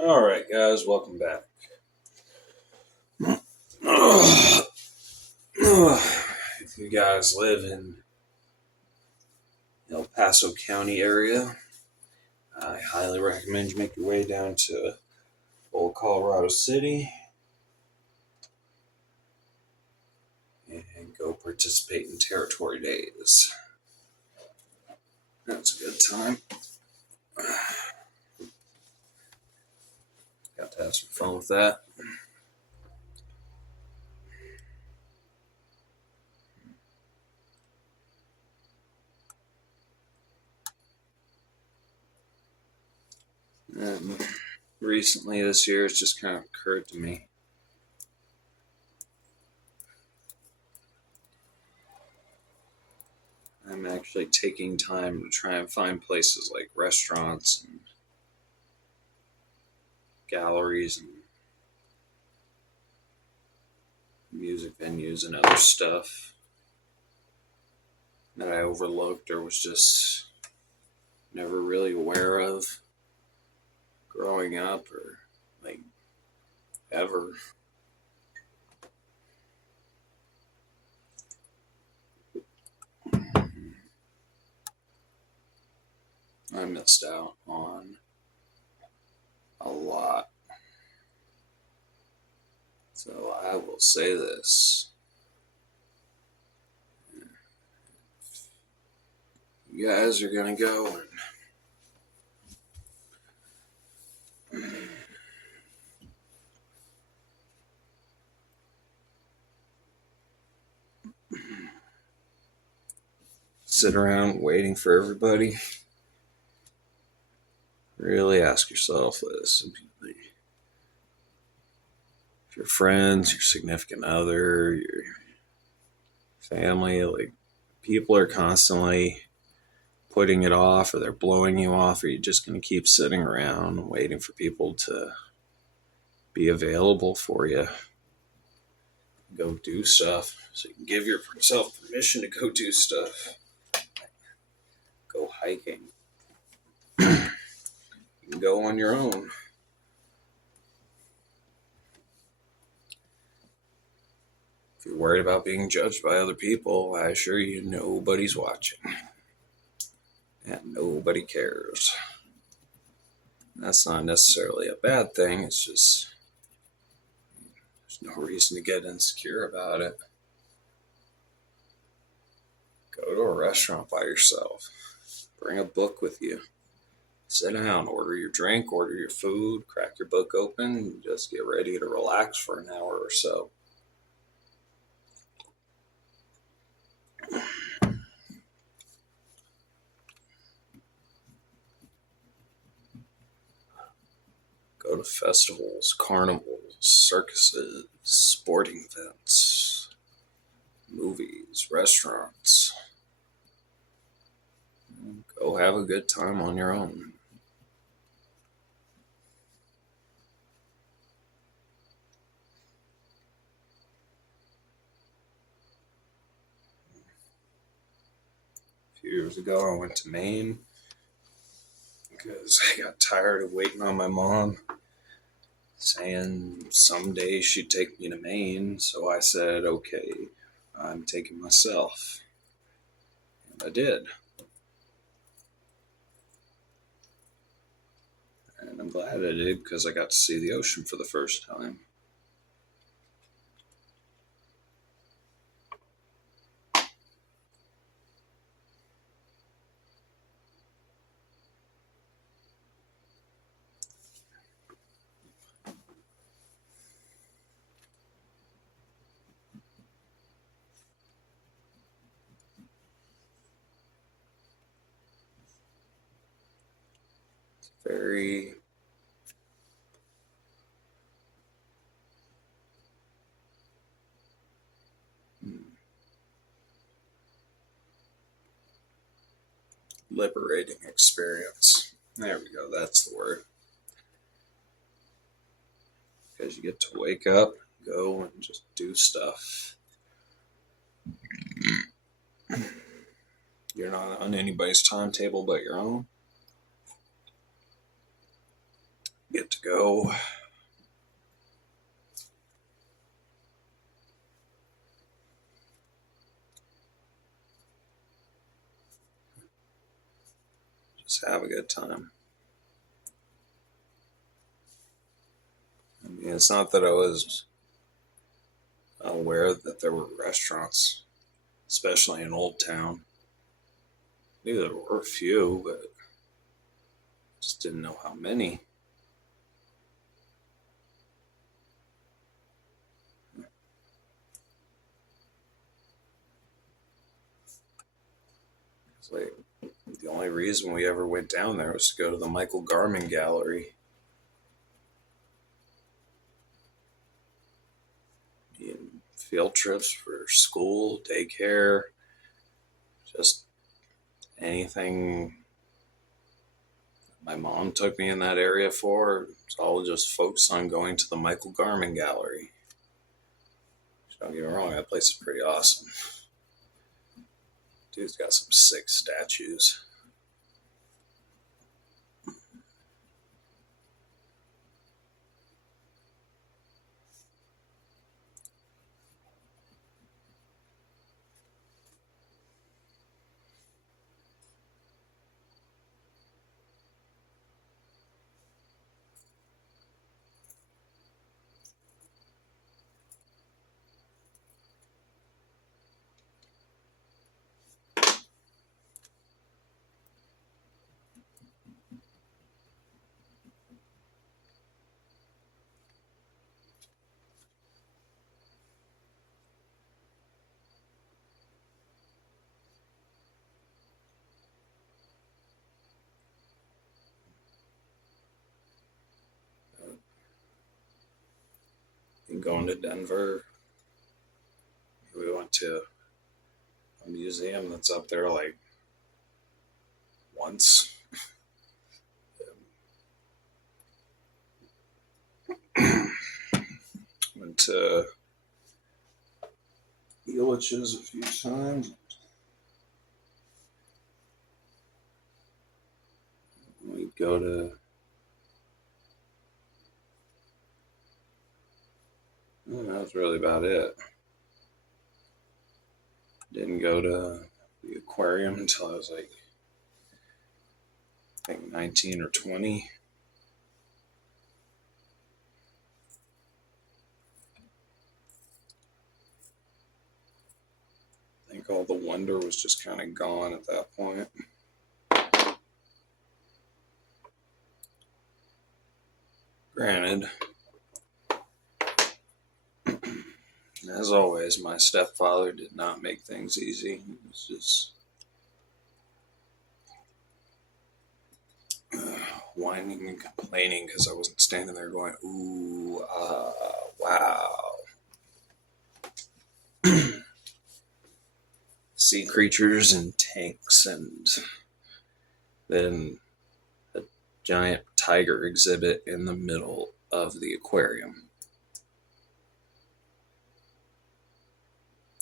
All right, guys, welcome back. If you guys live in El Paso County area, I highly recommend you make your way down to old Colorado City and go participate in Territory Days. That's a good time. Got to have some fun with that. And recently this year, it's just kind of occurred to me. I'm actually taking time to try and find places like restaurants and galleries and music venues and other stuff that I overlooked or was just never really aware of growing up or like ever. I missed out on a lot. So I will say this. You guys are going to go and sit around waiting for everybody. Really ask yourself this. If your friends, your significant other, your family, like people are constantly putting it off or they're blowing you off, or you're just going to keep sitting around waiting for people to be available for you. Go do stuff. So you can give yourself permission to go do stuff. Go hiking. You can go on your own. If you're worried about being judged by other people, I assure you nobody's watching. And nobody cares. That's not necessarily a bad thing. It's just there's no reason to get insecure about it. Go to a restaurant by yourself. Bring a book with you. Sit down, order your drink, order your food, crack your book open, and just get ready to relax for an hour or so. Go to festivals, carnivals, circuses, sporting events, movies, restaurants. Go have a good time on your own. A few years ago, I went to Maine because I got tired of waiting on my mom saying someday she'd take me to Maine. So I said, okay, I'm taking myself. And I did. And I'm glad I did because I got to see the ocean for the first time. Very liberating experience. There we go, that's the word. Because you get to wake up, go, and just do stuff. You're not on anybody's timetable but your own. get to go. Just have a good time. I mean, it's not that I was aware that there were restaurants, especially in Old Town. I knew there were a few, but just didn't know how many. It's like the only reason we ever went down there was to go to the Michael Garman Gallery. And field trips for school, daycare, just anything my mom took me in that area for. It's all just focused on going to the Michael Garman Gallery. Don't get me wrong, that place is pretty awesome. Dude's got some sick statues. And going to Denver, we went to a museum that's up there like once. Went to Elitch's a few times. We go to that was really about it. Didn't go to the aquarium until I was like I think 19 or 20. I think all the wonder was just kind of gone at that point. Granted, as always, my stepfather did not make things easy. He was just whining and complaining because I wasn't standing there going, ooh, wow. Sea creatures and tanks, and then a giant tiger exhibit in the middle of the aquarium.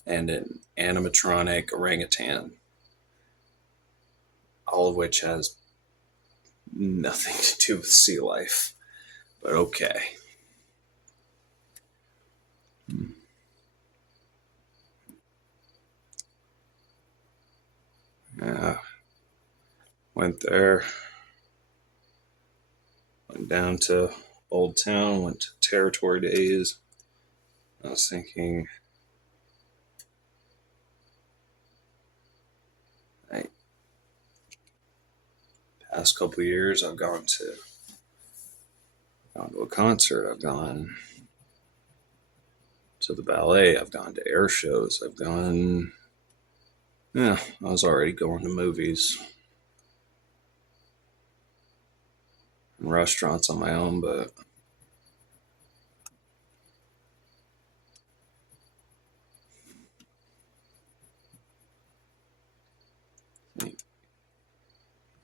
And an animatronic orangutan, all of which has nothing to do with sea life. But okay. Went there, went down to Old Town, went to Territory Days. I was thinking, right, past couple of years, I've gone to a concert, I've gone to the ballet, I've gone to air shows, I've gone, I was already going to movies and restaurants on my own, but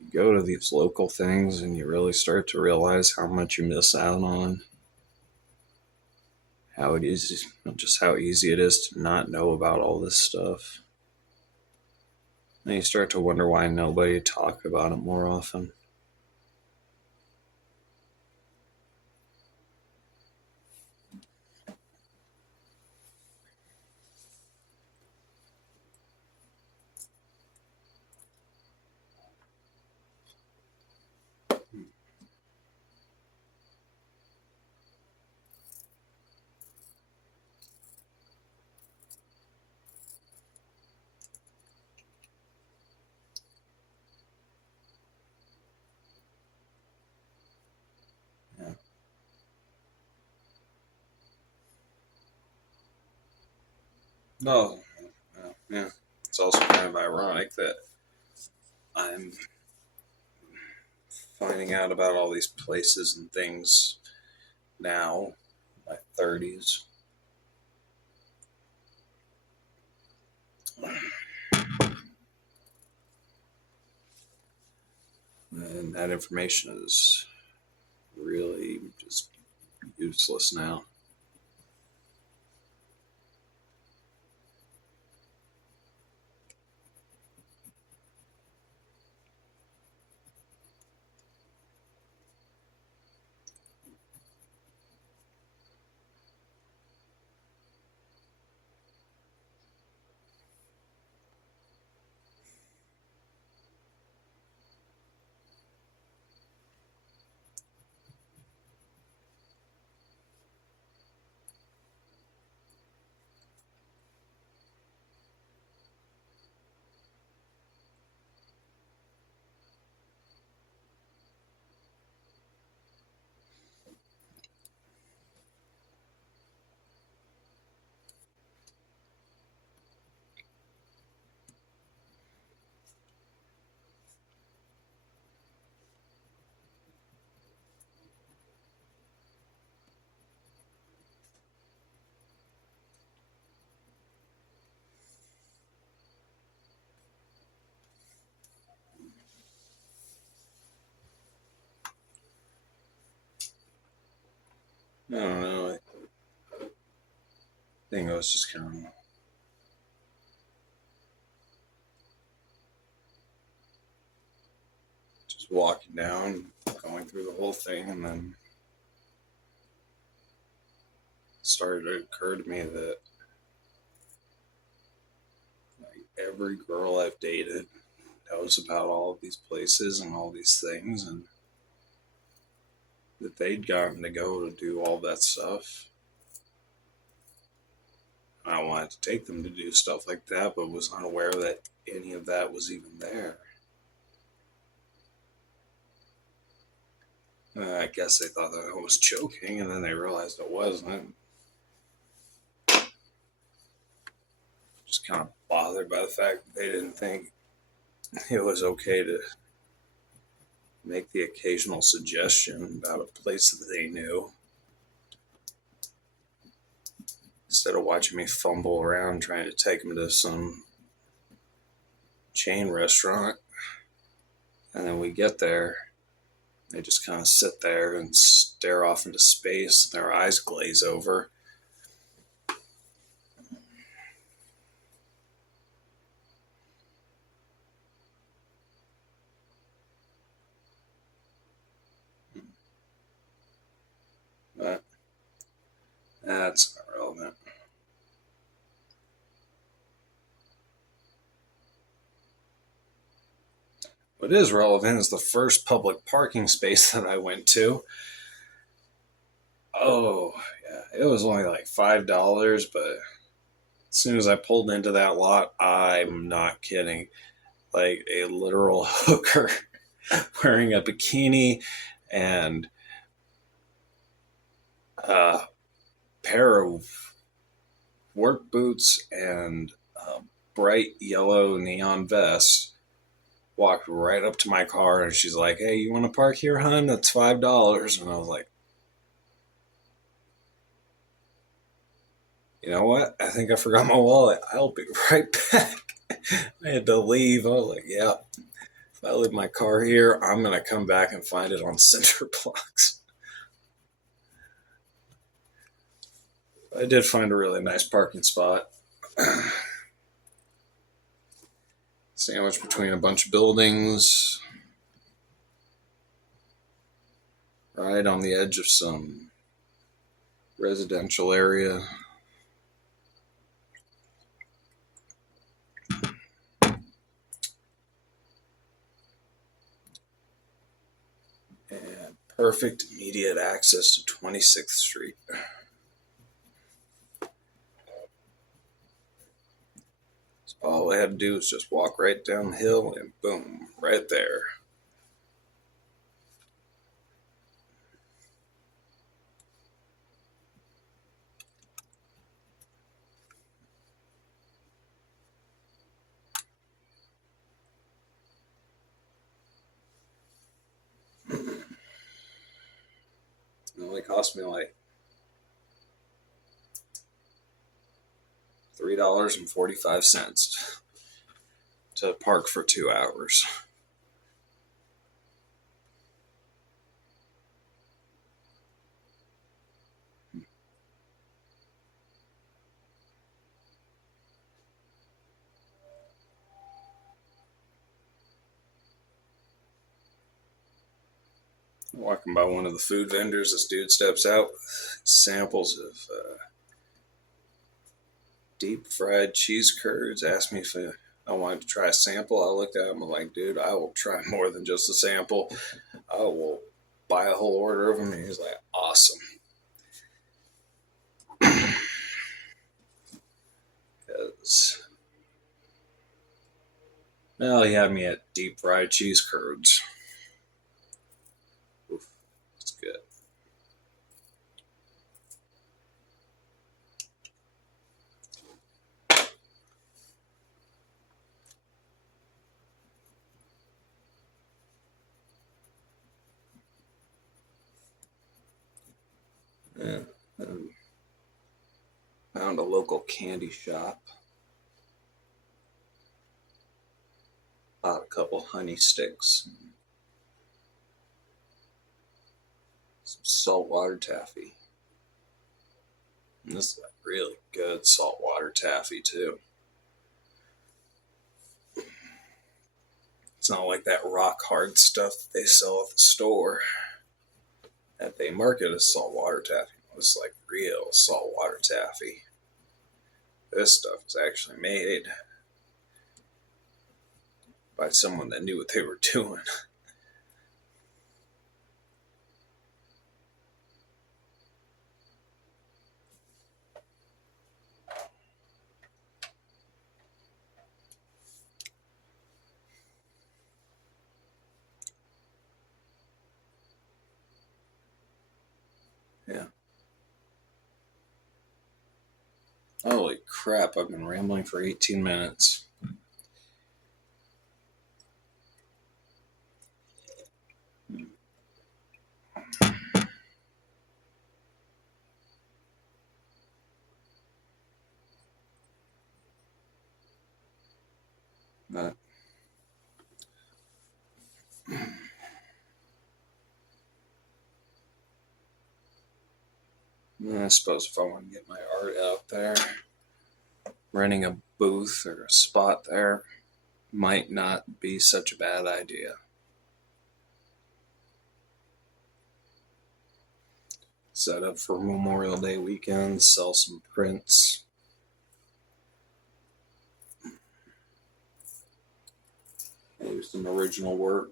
you go to these local things and you really start to realize how much you miss out on. How it is, just how easy it is to not know about all this stuff. And you start to wonder why nobody talk about it more often. Yeah. No. Yeah. It's also kind of ironic that I'm finding out about all these places and things now, in my 30s. And that information is really just useless now. I don't know. I think I was just kind of just walking down, going through the whole thing, and then it started to occur to me that like every girl I've dated knows about all of these places and all these things, and that they'd gotten to go to do all that stuff. I wanted to take them to do stuff like that, but was unaware that any of that was even there. I guess they thought that I was joking, and then they realized it wasn't. Just kind of bothered by the fact that they didn't think it was okay to make the occasional suggestion about a place that they knew instead of watching me fumble around trying to take them to some chain restaurant. And then we get there, they just kind of sit there and stare off into space, and their eyes glaze over. But that's not relevant. What is relevant is the first public parking space that I went to. Oh, yeah, it was only like $5, but as soon as I pulled into that lot, I'm not kidding. Like a literal hooker wearing a bikini and a pair of work boots and a bright yellow neon vest walked right up to my car, and she's like, "Hey, you want to park here, hun? That's $5." And I was like, "You know what? I think I forgot my wallet. I'll be right back." I had to leave. I was like, "Yeah, if I leave my car here, I'm gonna come back and find it on cinder blocks." I did find a really nice parking spot. Sandwiched between a bunch of buildings, right on the edge of some residential area. Perfect immediate access to 26th Street. So all I had to do was just walk right down the hill and boom, right there. It only cost me like $3.45 to park for 2 hours. Walking by one of the food vendors, this dude steps out, samples of deep fried cheese curds, asked me if I wanted to try a sample. I looked at him, I'm like, dude, I will try more than just a sample. I will buy a whole order of them. And he's like, awesome. Because, well, he had me at deep fried cheese curds. Oof, it's good. Yeah. Found a local candy shop. Bought a couple honey sticks. Some saltwater taffy. And this is like really good saltwater taffy too. It's not like that rock hard stuff that they sell at the store that they market as saltwater taffy. It's like real saltwater taffy. This stuff is actually made by someone that knew what they were doing. Yeah. Holy crap, I've been rambling for 18 minutes. But I suppose if I want to get my art out there, renting a booth or a spot there might not be such a bad idea. Set up for Memorial Day weekend, sell some prints. Maybe some original work.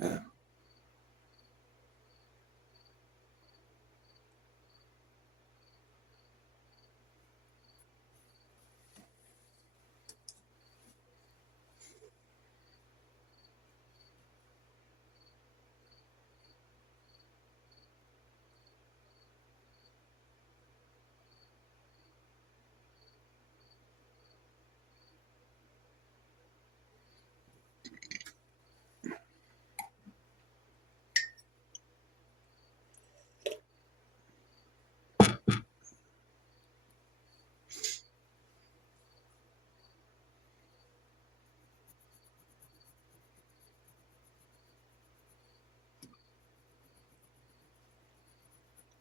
Yeah.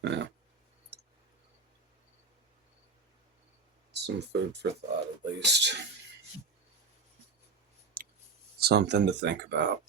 Yeah. Some food for thought, at least. Something to think about.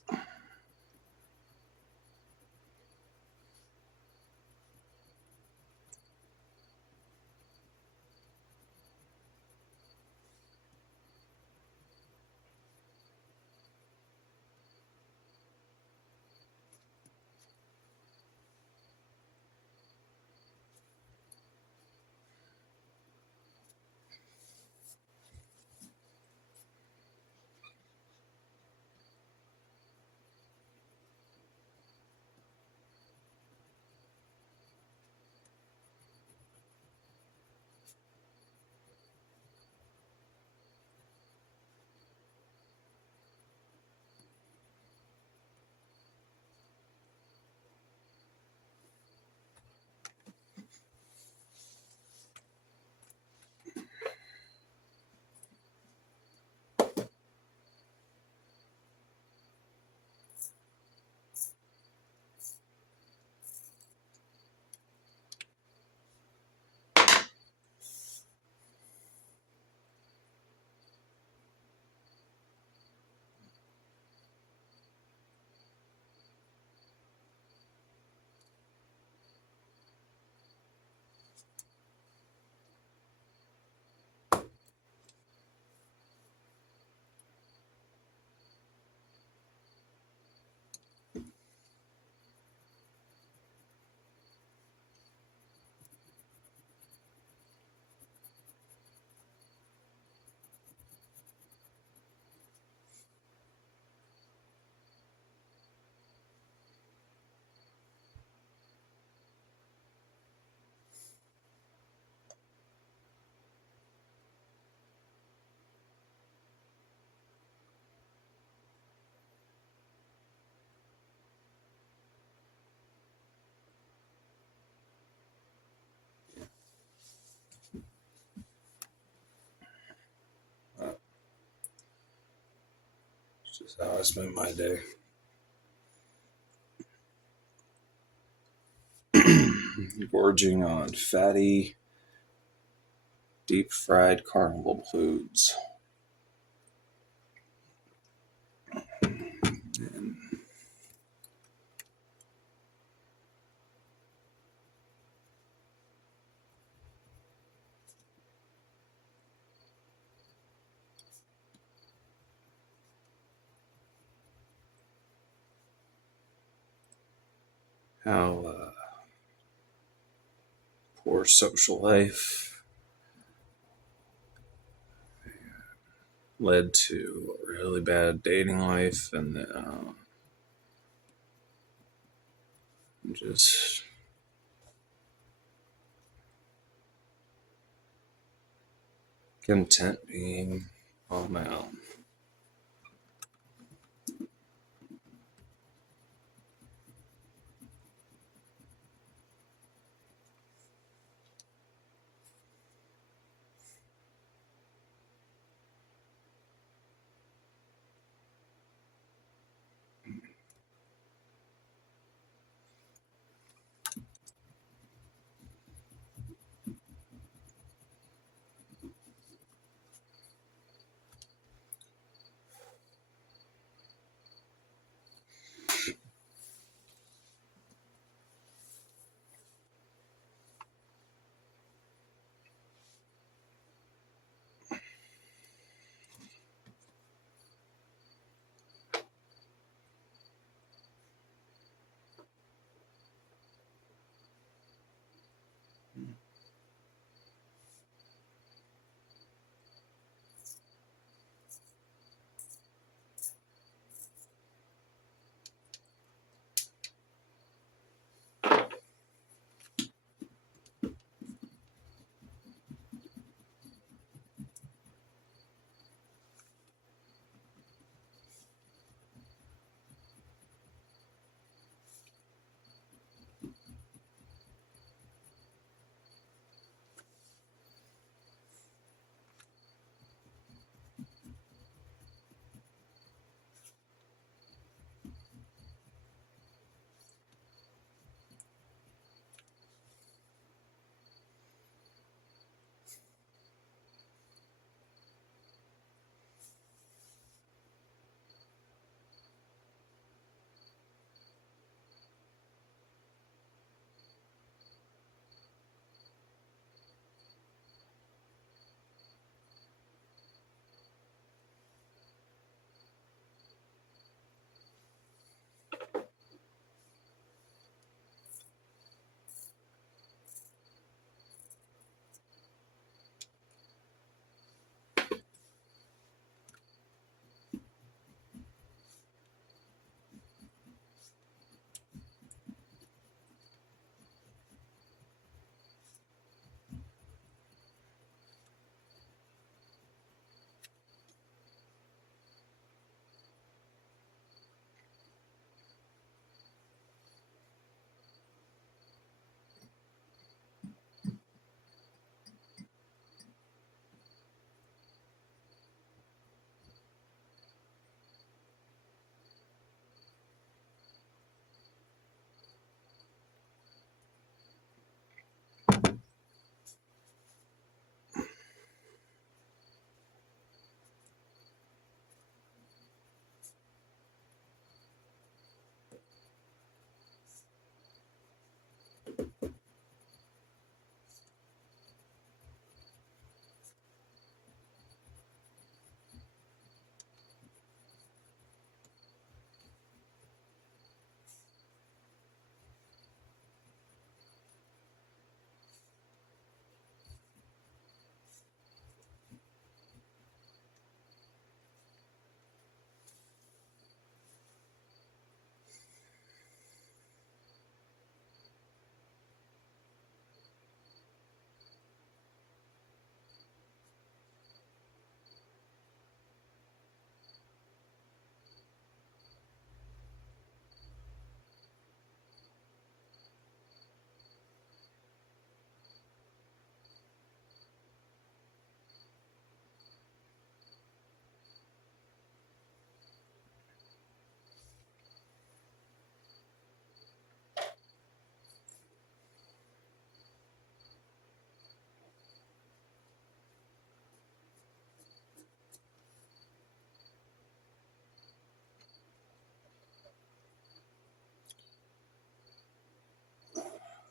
It's just how I spend my day. Gorging on fatty, deep fried carnival foods. And how poor social life led to a really bad dating life, and just content being on my own.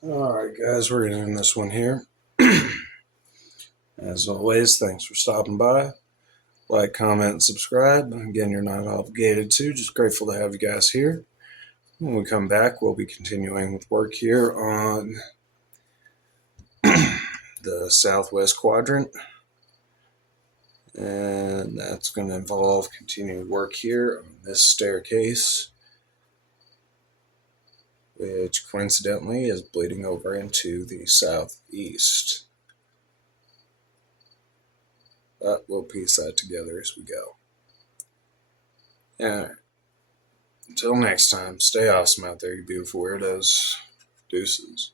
Alright, guys, we're going to end this one here. As always, thanks for stopping by. Like, comment, and subscribe. Again, you're not obligated to, just grateful to have you guys here. When we come back, we'll be continuing with work here on the southwest quadrant. And that's going to involve continued work here on this staircase, which coincidentally is bleeding over into the southeast. But we'll piece that together as we go. Alright. Until next time, stay awesome out there, you beautiful weirdos. Deuces.